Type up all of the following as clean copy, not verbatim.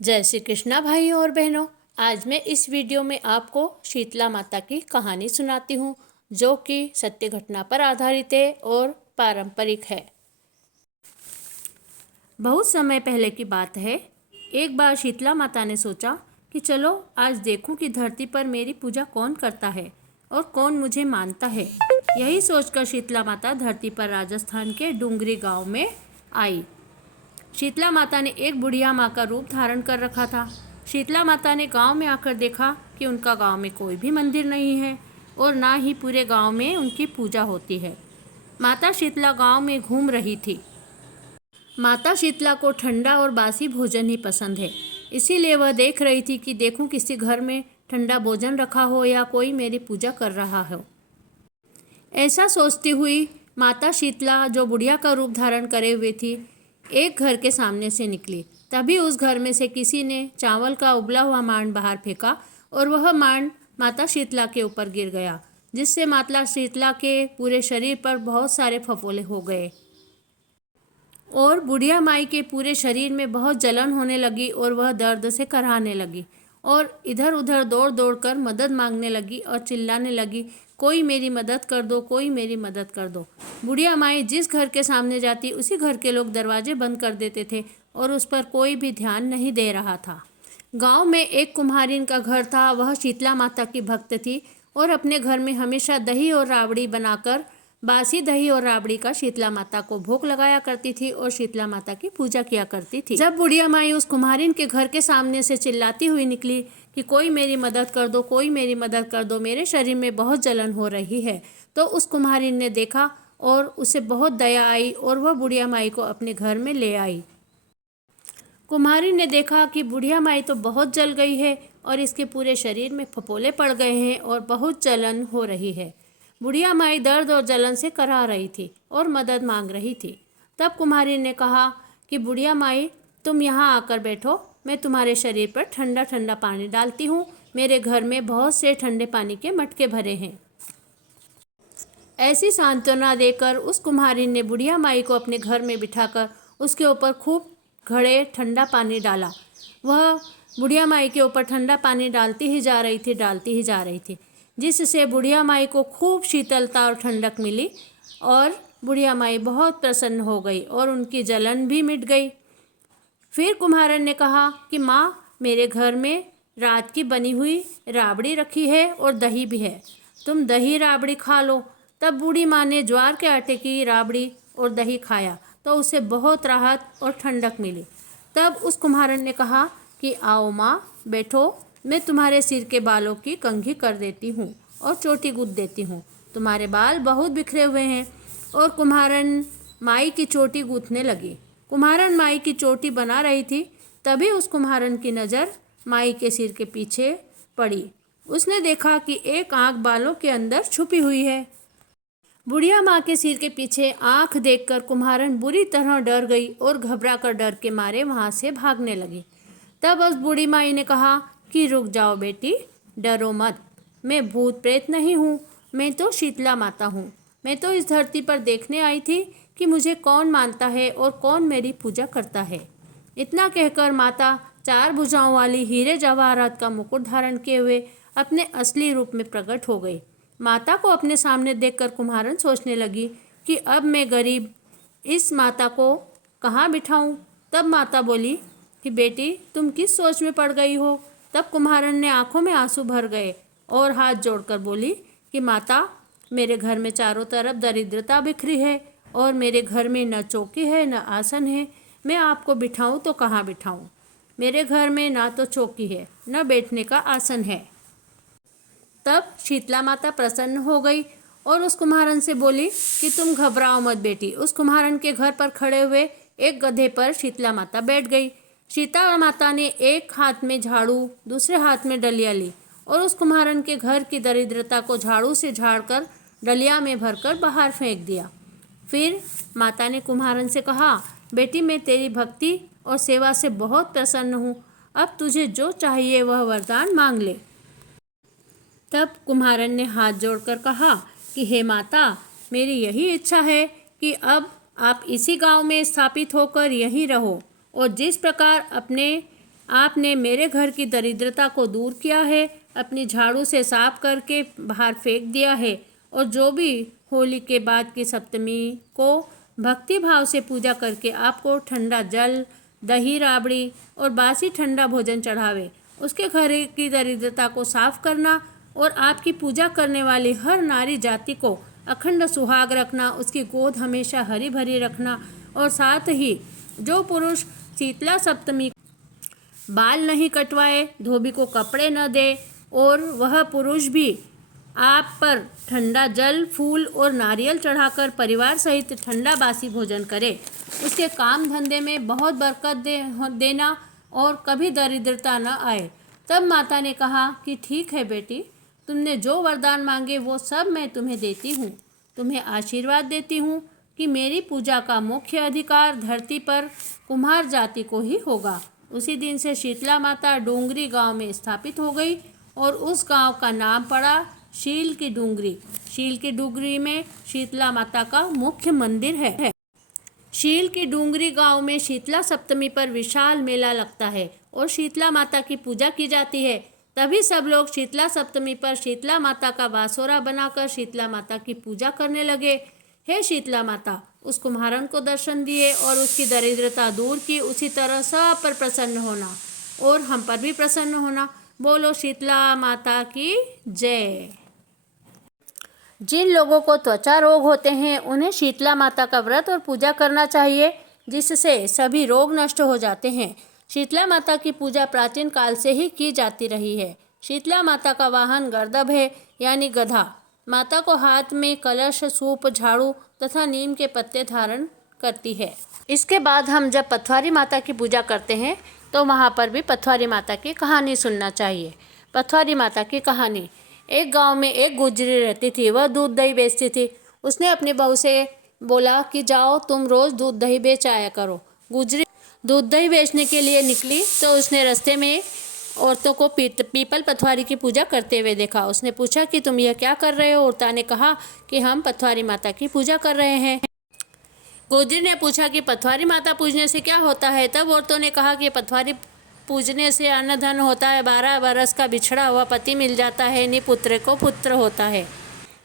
जय श्री कृष्णा भाइयों और बहनों। आज मैं इस वीडियो में आपको शीतला माता की कहानी सुनाती हूँ, जो कि सत्य घटना पर आधारित है और पारंपरिक है। बहुत समय पहले की बात है। एक बार शीतला माता ने सोचा कि चलो आज देखूं कि धरती पर मेरी पूजा कौन करता है और कौन मुझे मानता है। यही सोचकर शीतला माता धरती पर राजस्थान के डूंगरी गांव में आई। शीतला माता ने एक बुढ़िया माँ का रूप धारण कर रखा था। शीतला माता ने गांव में आकर देखा कि उनका गांव में कोई भी मंदिर नहीं है और ना ही पूरे गांव में उनकी पूजा होती है। माता शीतला गांव में घूम रही थी। माता शीतला को ठंडा और बासी भोजन ही पसंद है, इसीलिए वह देख रही थी कि देखूं किसी घर में ठंडा भोजन रखा हो या कोई मेरी पूजा कर रहा हो। ऐसा सोचती हुई माता शीतला, जो बुढ़िया का रूप धारण करे हुए थी, एक घर के सामने से निकली। तभी उस घर में से किसी ने चावल का उबला हुआ मांड बाहर फेंका और वह मांड माता शीतला के ऊपर गिर गया, जिससे माता शीतला के पूरे शरीर पर बहुत सारे फफोले हो गए और बुढ़िया माई के पूरे शरीर में बहुत जलन होने लगी और वह दर्द से कराहने लगी और इधर उधर दौड़ दौड़ कर मदद मांगने लगी और चिल्लाने लगी, कोई मेरी मदद कर दो, कोई मेरी मदद कर दो। बुढ़िया माई जिस घर के सामने जाती उसी घर के लोग दरवाजे बंद कर देते थे और उस पर कोई भी ध्यान नहीं दे रहा था। गांव में एक कुम्हारिन का घर था। वह शीतला माता की भक्त थी और अपने घर में हमेशा दही और राबड़ी बनाकर बासी दही और राबड़ी का शीतला माता को भोग लगाया करती थी और शीतला माता की पूजा किया करती थी। जब बुढ़िया माई उस कुम्हारिन के घर के सामने से चिल्लाती हुई निकली कि कोई मेरी मदद कर दो, कोई मेरी मदद कर दो, मेरे शरीर में बहुत जलन हो रही है, तो उस कुम्हारिन ने देखा और उसे बहुत दया आई और वह बुढ़िया माई को अपने घर में ले आई। कुम्हारिन ने देखा कि बुढ़िया माई तो बहुत जल गई है और इसके पूरे शरीर में फफोले पड़ गए हैं और बहुत जलन हो रही है। बुढ़िया माई दर्द और जलन से कराह रही थी और मदद मांग रही थी। तब कुम्हारिन ने कहा कि बुढ़िया माई, तुम यहाँ आकर बैठो, मैं तुम्हारे शरीर पर ठंडा ठंडा पानी डालती हूँ। मेरे घर में बहुत से ठंडे पानी के मटके भरे हैं। ऐसी सांत्वना देकर उस कुम्हारिन ने बुढ़िया माई को अपने घर में बिठाकर उसके ऊपर खूब घड़े ठंडा पानी डाला। वह बुढ़िया माई के ऊपर ठंडा पानी डालती ही जा रही थी, डालती ही जा रही थी, जिससे बुढ़िया माई को खूब शीतलता और ठंडक मिली और बुढ़िया माई बहुत प्रसन्न हो गई और उनकी जलन भी मिट गई। फिर कुम्हारन ने कहा कि माँ, मेरे घर में रात की बनी हुई राबड़ी रखी है और दही भी है, तुम दही राबड़ी खा लो। तब बूढ़ी माँ ने ज्वार के आटे की राबड़ी और दही खाया तो उसे बहुत राहत और ठंडक मिली। तब उस कुम्हारन ने कहा कि आओ माँ, बैठो, मैं तुम्हारे सिर के बालों की कंघी कर देती हूँ और चोटी गूंथ देती हूँ। तुम्हारे बाल बहुत बिखरे हुए हैं। और कुम्हारन माई की चोटी गूंथने लगी। कुम्हारन माई की चोटी बना रही थी, तभी उस कुम्हारन की नज़र माई के सिर के पीछे पड़ी। उसने देखा कि एक आंख बालों के अंदर छुपी हुई है। बुढ़िया माँ के सिर के पीछे आंख देखकर कुम्हारन बुरी तरह डर गई और घबरा कर डर के मारे वहाँ से भागने लगी। तब उस बूढ़ी माई ने कहा कि रुक जाओ बेटी, डरो मत, मैं भूत प्रेत नहीं हूँ, मैं तो शीतला माता हूँ। मैं तो इस धरती पर देखने आई थी कि मुझे कौन मानता है और कौन मेरी पूजा करता है। इतना कहकर माता चार भुजाओं वाली हीरे जवाहरात का मुकुट धारण किए हुए अपने असली रूप में प्रकट हो गई। माता को अपने सामने देखकर कुम्हारन सोचने लगी कि अब मैं गरीब इस माता को कहाँ बिठाऊं। तब माता बोली कि बेटी, तुम किस सोच में पड़ गई हो। तब कुम्हारन ने आंखों में आंसू भर गए और हाथ जोड़कर बोली कि माता, मेरे घर में चारों तरफ दरिद्रता बिखरी है और मेरे घर में न चौकी है न आसन है। मैं आपको बिठाऊं तो कहाँ बिठाऊं। मेरे घर में ना तो चौकी है न बैठने का आसन है। तब शीतला माता प्रसन्न हो गई और उस कुम्हारन से बोली कि तुम घबराओ मत बेटी। उस कुम्हारन के घर पर खड़े हुए एक गधे पर शीतला माता बैठ गई। शीतला माता ने एक हाथ में झाड़ू, दूसरे हाथ में डलिया ली और उस कुम्हारन के घर की दरिद्रता को झाड़ू से झाड़कर डलिया में भरकर बाहर फेंक दिया। फिर माता ने कुम्हारन से कहा, बेटी, मैं तेरी भक्ति और सेवा से बहुत प्रसन्न हूँ। अब तुझे जो चाहिए वह वरदान मांग ले। तब कुम्हारन ने हाथ जोड़कर कहा कि हे माता, मेरी यही इच्छा है कि अब आप इसी गांव में स्थापित होकर यहीं रहो और जिस प्रकार अपने आपने मेरे घर की दरिद्रता को दूर किया है, अपनी झाड़ू से साफ करके बाहर फेंक दिया है, और जो भी होली के बाद की सप्तमी को भक्ति भाव से पूजा करके आपको ठंडा जल, दही, राबड़ी और बासी ठंडा भोजन चढ़ावे, उसके घर की दरिद्रता को साफ करना और आपकी पूजा करने वाली हर नारी जाति को अखंड सुहाग रखना, उसकी गोद हमेशा हरी भरी रखना, और साथ ही जो पुरुष शीतला सप्तमी बाल नहीं कटवाए, धोबी को कपड़े न दे, और वह पुरुष भी आप पर ठंडा जल, फूल और नारियल चढ़ाकर परिवार सहित ठंडा बासी भोजन करे, उसके काम धंधे में बहुत बरकत देना और कभी दरिद्रता न आए। तब माता ने कहा कि ठीक है बेटी, तुमने जो वरदान मांगे वो सब मैं तुम्हें देती हूँ। तुम्हें आशीर्वाद देती हूँ कि मेरी पूजा का मुख्य अधिकार धरती पर कुम्हार जाति को ही होगा। उसी दिन से शीतला माता डोंगरी गांव में स्थापित हो गई और उस गांव का नाम पड़ा शील की डूंगरी। शील की डूंगरी में शीतला माता का मुख्य मंदिर है। शील की डूंगरी गांव में शीतला सप्तमी पर विशाल मेला लगता है और शीतला माता की पूजा की जाती है। तभी सब लोग शीतला सप्तमी पर शीतला माता का बासोरा बनाकर शीतला माता की पूजा करने लगे। हे शीतला माता, उस कुम्हारन को दर्शन दिए और उसकी दरिद्रता दूर की, उसी तरह सब पर प्रसन्न होना और हम पर भी प्रसन्न होना। बोलो शीतला माता की जय। जिन लोगों को त्वचा रोग होते हैं उन्हें शीतला माता का व्रत और पूजा करना चाहिए, जिससे सभी रोग नष्ट हो जाते हैं। शीतला माता की पूजा प्राचीन काल से ही की जाती रही है। शीतला माता का वाहन गर्दभ है, यानी गधा। माता को हाथ में कलश, सूप, झाड़ू तथा नीम के पत्ते धारण करती है। इसके बाद हम जब पथवारी माता की पूजा करते हैं तो वहाँ पर भी पथवारी माता की कहानी सुनना चाहिए। पथवारी माता की कहानी। एक गांव में एक गुजरी रहती थी। वह दूध दही बेचती थी। उसने अपनी बहू से बोला कि जाओ तुम रोज़ दूध दही बेच आया करो। गुजरी दूध दही बेचने के लिए निकली तो उसने रास्ते में औरतों को पीपल पथवारी की पूजा करते हुए देखा। उसने पूछा कि तुम यह क्या कर रहे हो? औरता ने कहा कि हम पथवारी माता की पूजा कर रहे हैं। गुजरी ने पूछा कि पथवारी माता पूजने से क्या होता है? तब औरतों ने कहा कि पथवारी पूजने से अन्न धन होता है, 12 बरस का बिछड़ा हुआ पति मिल जाता है, निपुत्र को पुत्र होता है।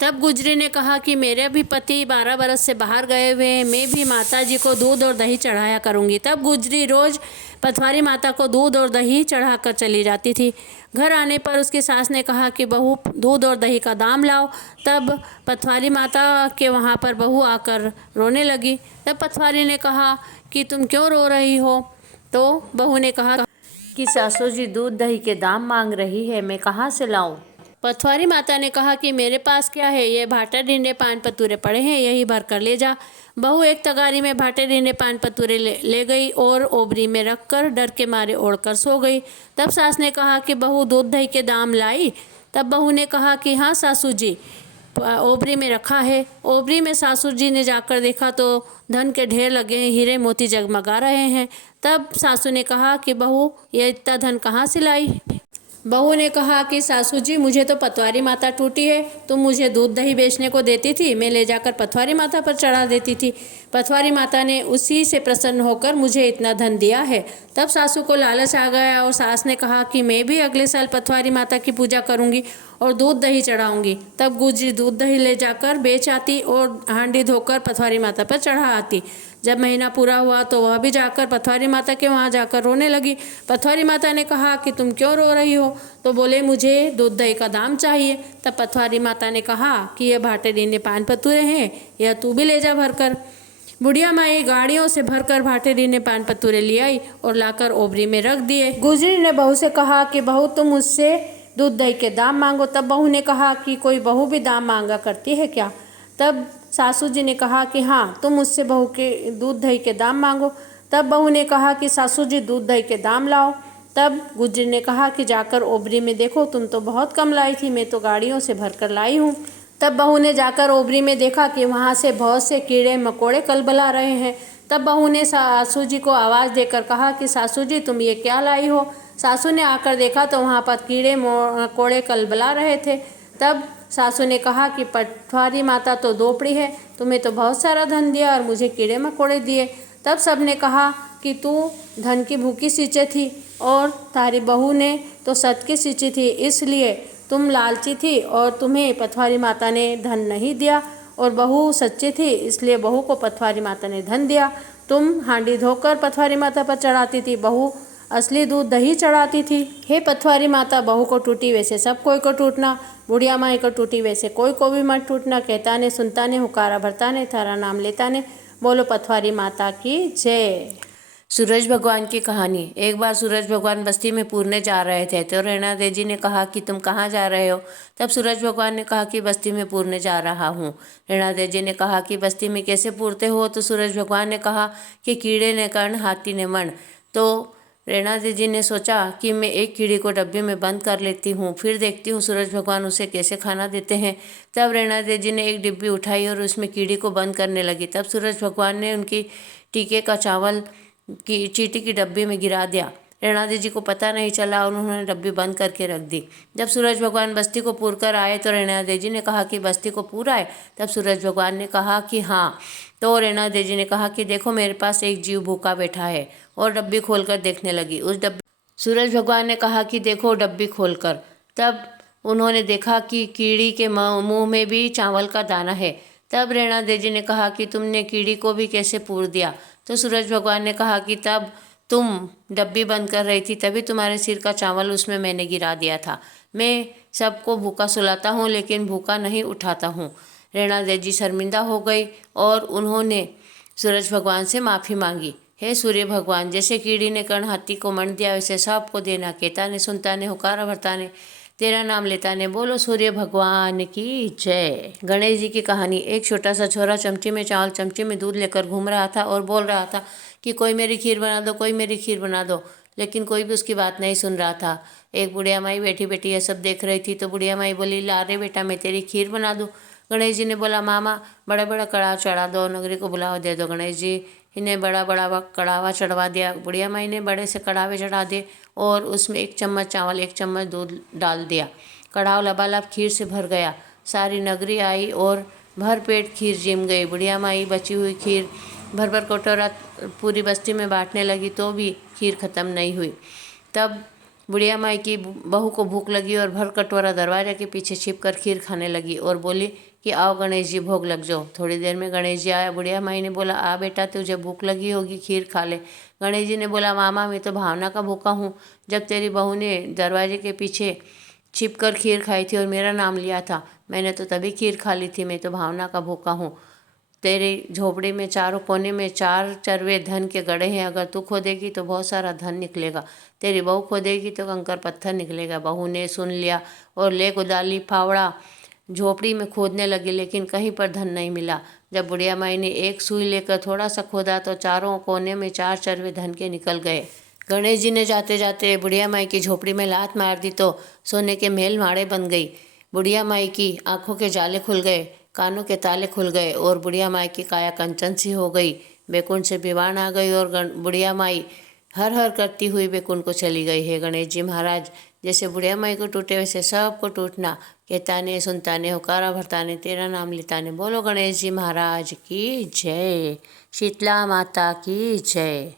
तब गुजरी ने कहा कि मेरे भी पति 12 बरस से बाहर गए हुए हैं, मैं भी माता जी को दूध और दही चढ़ाया करूंगी। तब गुजरी रोज़ पथवारी माता को दूध और दही चढ़ाकर चली जाती थी। घर आने पर उसकी सास ने कहा कि बहू दूध और दही का दाम लाओ। तब पथवारी माता के वहाँ पर बहू आकर रोने लगी। तब पथवारी ने कहा कि तुम क्यों रो रही हो? तो बहू ने कहा कि सासू जी दूध दही के दाम मांग रही है, मैं कहाँ से लाऊं? पथवारी माता ने कहा कि मेरे पास क्या है, ये भाटे डींडे पान पतूरे पड़े हैं, यही भर कर ले जा। बहू एक तगारी में भाटे डींडे पान पतूरे ले गई और ओबरी में रखकर डर के मारे ओढ़कर सो गई। तब सास ने कहा कि बहू दूध दही के दाम लाई? तब बहू ने कहा कि हाँ सासू जी, ओबरी में रखा है। ओबरी में सासू जी ने जाकर देखा तो धन के ढेर लगे हैं, हीरे मोती जगमगा रहे हैं। तब सासू ने कहा कि बहू ये इतना धन कहाँ से लाई? बहू ने कहा कि सासू जी, मुझे तो पथवारी माता टूटी है, तुम मुझे दूध दही बेचने को देती थी, मैं ले जाकर पथवारी माता पर चढ़ा देती थी। पथवारी माता ने उसी से प्रसन्न होकर मुझे इतना धन दिया है। तब सासू को लालच आ गया और सास ने कहा कि मैं भी अगले साल पथवारी माता की पूजा करूंगी और दूध दही चढ़ाऊंगी। तब गुजरी दूध दही ले जाकर बेच आती और हांडी धोकर पथवारी माता पर चढ़ा आती। जब महीना पूरा हुआ तो वह भी जाकर पथवारी माता के वहाँ जाकर रोने लगी। पथवारी माता ने कहा कि तुम क्यों रो रही हो? तो बोले मुझे दूध दही का दाम चाहिए। तब पथवारी माता ने कहा कि यह भाटे डींडे पान पतूरे हैं, यह तू भी ले जा भरकर। बुढ़िया माई गाड़ियों से भरकर भाटे डींडे पान पतूरे ले आई और लाकर ओबरी में रख दिए। गुजरी ने बहू से कहा कि बहू तुम मुझसे दूध दही के दाम मांगो। तब बहू ने कहा कि कोई बहू भी दाम मांगा करती है क्या? तब सासू जी ने कहा कि हाँ, तुम मुझसे बहू के दूध दही के दाम मांगो। तब बहू ने कहा कि सासू जी दूध दही के दाम लाओ। तब गुजरी ने कहा कि जाकर ओबरी में देखो, तुम तो बहुत कम लाई थी, मैं तो गाड़ियों से भरकर लाई हूँ। तब बहू ने जाकर ओबरी में देखा कि वहाँ से बहुत से कीड़े मकोड़े कलबला रहे हैं। तब बहू ने सासू जी को आवाज़ देकर कहा कि सासू जी, तुम ये क्या लाई हो? सासू ने आकर देखा तो वहाँ पर कीड़े मकोड़े कलबला रहे थे। तब सासू ने कहा कि पटवारी माता तो दोपड़ी है, तुम्हें तो बहुत सारा धन दिया और मुझे कीड़े मकोड़े दिए। तब सब ने कहा कि तू धन की भूखी सींचे थी, और तारी बहू ने तो सत की सींची थी, इसलिए तुम लालची थी और तुम्हें पथवारी माता ने धन नहीं दिया, और बहू सच्ची थी इसलिए बहू को पथवारी माता ने धन दिया। तुम हांडी धोकर पथवारी माता पर चढ़ाती थी, बहू असली दूध दही चढ़ाती थी। हे पथवारी माता, बहू को टूटी वैसे सब कोई को टूटना, बुढ़िया माई को टूटी वैसे कोई को भी मत टूटना। कहता ने सुनता ने हुकारा भरता ने, थारा नाम लेता ने, बोलो पथवारी माता की जय। सूरज भगवान की कहानी। एक बार सूरज भगवान बस्ती में पूरने जा रहे थे, तो रैना देव जी ने कहा कि तुम कहाँ जा रहे हो? तब सूरज भगवान ने कहा कि बस्ती में पूरने जा रहा हूँ। रैना देव जी ने कहा कि बस्ती में कैसे पूरते हो? तो सूरज भगवान ने कहा कि कीड़े ने कर्ण हाथी ने मन। तो रैना देव जी ने सोचा कि मैं एक कीड़ी को डब्बे में बंद कर लेती हूँ, फिर देखती हूँ सूरज भगवान उसे कैसे खाना देते हैं। तब रैना देव जी ने एक डिब्बी उठाई और उसमें कीड़ी को बंद करने लगी। तब सूरज भगवान ने उनकी टीके का चावल की चींटी की डब्बे में गिरा दिया। रैना देव जी को पता नहीं चला, उन्होंने डब्बी बंद करके रख दी। जब सूरज भगवान बस्ती को पूर कर आए तो रैना देव जी ने कहा कि बस्ती को पूरा है? तब सूरज भगवान ने कहा कि हाँ। तो रैना देव जी ने कहा कि देखो मेरे पास एक जीव भूखा बैठा है, और डब्बी खोलकर देखने लगी। उस डब्बी सूरज भगवान ने कहा कि देखो डब्बी खोलकर। तब उन्होंने देखा कि कीड़ी के मुंह में भी चावल का दाना है। तब रैना देव जी ने कहा कि तुमने कीड़ी को भी कैसे पूर दिया? तो सूरज भगवान ने कहा कि तब तुम डब्बी बंद कर रही थी, तभी तुम्हारे सिर का चावल उसमें मैंने गिरा दिया था। मैं सबको भूखा सुलाता हूँ लेकिन भूखा नहीं उठाता हूँ। रैना देव जी शर्मिंदा हो गई और उन्होंने सूरज भगवान से माफ़ी मांगी। हे सूर्य भगवान, जैसे कीड़ी ने कर्ण हाथी को मंड दिया वैसे सबको देना। कहता ने सुनता ने हुकारा भरता ने, तेरा नाम लेता ने, बोलो सूर्य भगवान की जय। गणेश जी की कहानी। एक छोटा सा छोरा चमचे में चावल चमचे में दूध लेकर घूम रहा था और बोल रहा था कि कोई मेरी खीर बना दो, कोई मेरी खीर बना दो, लेकिन कोई भी उसकी बात नहीं सुन रहा था। एक बुढ़िया माई बैठी बैठी यह सब देख रही थी, तो बुढ़िया माई बोली, ला रे बेटा मैं तेरी खीर बना दूँ। गणेश जी ने बोला, मामा बड़ा बड़ा कड़ाह चढ़ा दो, नगरी को बुलावा दे दो। गणेश जी इन्हें बड़ा बड़ा कड़ावा चढ़वा दिया। बुढ़िया माई ने बड़े से कड़ावे चढ़ा दिए और उसमें 1 चम्मच चावल 1 चम्मच दूध डाल दिया। कड़ाव लबालब खीर से भर गया। सारी नगरी आई और भर पेट खीर जिम गई। बुढ़िया माई बची हुई खीर भर भर कटोरा पूरी बस्ती में बांटने लगी, तो भी खीर खत्म नहीं हुई। तब बुढ़िया माई की बहू को भूख लगी और भर कटोरा दरवाजे के पीछे छिपकर खीर खाने लगी और बोली कि आओ गणेश जी भोग लग जाओ। थोड़ी देर में गणेश जी आया। बुढ़िया माई ने बोला, आ बेटा तुझे भूख लगी होगी, खीर खा ले। गणेश जी ने बोला, मामा मैं तो भावना का भूखा हूँ। जब तेरी बहू ने दरवाजे के पीछे छिपकर खीर खाई थी और मेरा नाम लिया था, मैंने तो तभी खीर खा ली थी। मैं तो भावना का भूखा हूँ। तेरी झोपड़ी में चारों कोने में 4 चरवे धन के गड़े हैं। अगर तू खोदेगी तो बहुत सारा धन निकलेगा, तेरी बहू खोदेगी तो कंकर पत्थर निकलेगा। बहू ने सुन लिया और ले कुदाली फावड़ा झोपड़ी में खोदने लगी, लेकिन कहीं पर धन नहीं मिला। जब बुढ़िया माई ने एक सुई लेकर थोड़ा सा खोदा तो चारों कोने में 4 चरवे धन के निकल गए। गणेश जी ने जाते जाते बुढ़िया माई की झोपड़ी में लात मार दी तो सोने के महल माड़े बन गई। बुढ़िया माई की आंखों के जाले खुल गए, कानों के ताले खुल गए और बुढ़िया माई की काया कंचन सी हो गई। बैकुंठ से विवान आ गई और बुढ़िया माई हर हर करती हुई बैकुंठ को चली गई है। गणेश जी महाराज, जैसे बुढ़िया माई को टूटे वैसे सबको टूटना। कहता ने सुनता ने हुकारा भरता ने, तेरा नाम लेता ने, बोलो गणेश जी महाराज की जय। शीतला माता की जय।